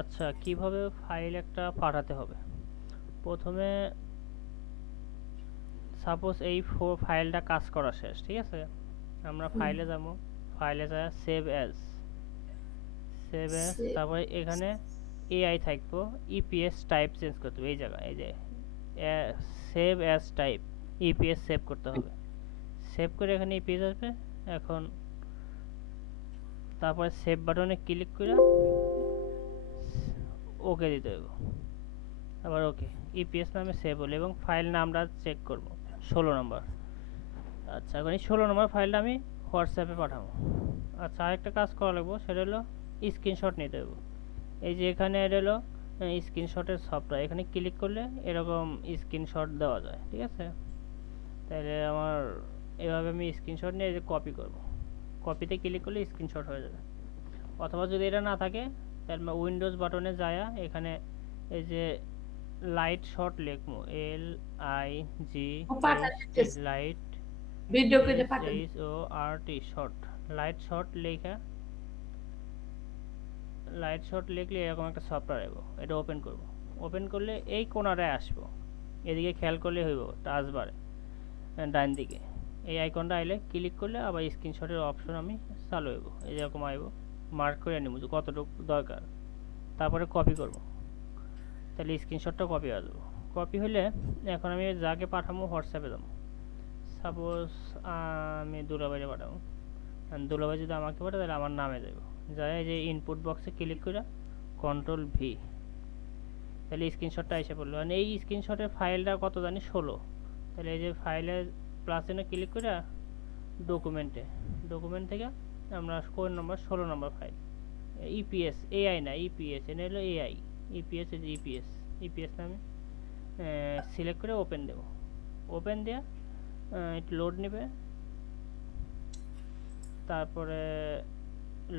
আচ্ছা, কিভাবে ফাইল একটা পাঠাতে হবে? প্রথমে সাপোজ এই ফাইলটা কাজ করা শেষ, ঠিক আছে? আমরা ফাইলে যাব, ফাইলে যা সেভ অ্যাজ, তারপরে এখানে এআই থাকবো, ইপিএস টাইপ চেঞ্জ করতে হবে। এই জায়গায় এই যে save as type, EPS save করতে হবে। সেভ করে এখানে ইপিএস আসবে। এখন তারপরে সেভ বাটনে ক্লিক করে ওকে দিতে হবে। আবার ওকে, ইপিএস নামে সেভ হলো এবং ফাইল নামটা চেক করব 16 নম্বর। আচ্ছা, এখন এই 16 নম্বর ফাইলটা আমি হোয়াটসঅ্যাপে পাঠাবো। আচ্ছা, আরেকটা কাজ করা লাগবো, সেটা হলো স্ক্রিনশট নিতে হবে। এই যে এখানে এটা হলো স্ক্রিনশটের সফটওয়্যার, এখানে ক্লিক করলে এরকম স্ক্রিনশট দেওয়া যায়, ঠিক আছে? তাহলে আমার এভাবে আমি স্ক্রিনশট নিয়ে এই যে কপি করব, কপিতে ক্লিক করলে স্ক্রিনশট হয়ে যাবে। অথবা যদি এটা না থাকে তাহলে উইন্ডোজ বাটনে যায়া এখানে এই যে লাইট শট লিখবো, LIGHT, লাইট ভিডিও করে পাঠান। SHORT, শর্ট, লাইট শর্ট লেখা, লাইট শর্ট লিখলে এরকম একটা সফটওয়্যার আসবো, এটা ওপেন করব। ওপেন করলে এই কোণাটায় আসবো, এদিকে খেয়াল করলে হইব টাচ বারে ডান দিকে এই আইকনটা আইলে ক্লিক করলে আবার স্ক্রিনশটের অপশন আমি চালু হইব, এরকম আইব। মার্ক করে নিব কতটুকু দরকার, তারপরে কপি করব। তাহলে স্ক্রিনশটটা কপি আসবো। কপি হলে এখন আমি যাকে পাঠাবো হোয়াটসঅ্যাপে যাবো। সাপোজ আমি দুলাভাইরে পাঠাবো, দুলাভাই যদি আমাকে পাঠায় তাহলে আমার নামে যাবো। যাই যে ইনপুট বক্সে ক্লিক করে কন্ট্রোল V, তাহলে স্ক্রিনশটটা এসে পড়লো। আর এই স্ক্রিনশটের ফাইলটা কত জানি 16। তাহলে এই যে ফাইলে প্লাস এনে ক্লিক করে ডকুমেন্ট থেকে আমরা কোন নম্বর 16 নম্বর ফাইল, ইপিএস, এআই না ইপিএস, এনে হলো এআই, ইপিএস, এই যে ইপিএস নামে সিলেক্ট করে ওপেন দেব। ওপেন দেওয়া একটু লোড নেবে, তারপরে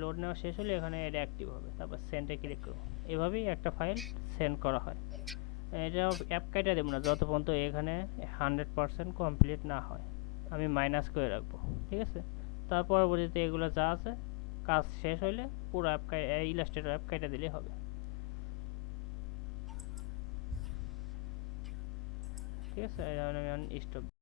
লোড নেওয়া শেষ হলে এখানে এটা অ্যাক্টিভ হবে, তারপর সেন্ডে ক্লিক করব। এভাবেই একটা ফাইল সেন্ড করা হয়। এটা অ্যাপ কাইটা দেবো না যত পর্যন্ত এখানে 100% কমপ্লিট না হয়, আমি মাইনাস করে রাখবো, ঠিক আছে? তার পরবর্তীতে এগুলো যা আছে কাজ শেষ হলে পুরো অ্যাপ ইলাস্ট্রেটর অ্যাপ কাইটা দিলেই হবে, ঠিক আছে? আমি স্টপ।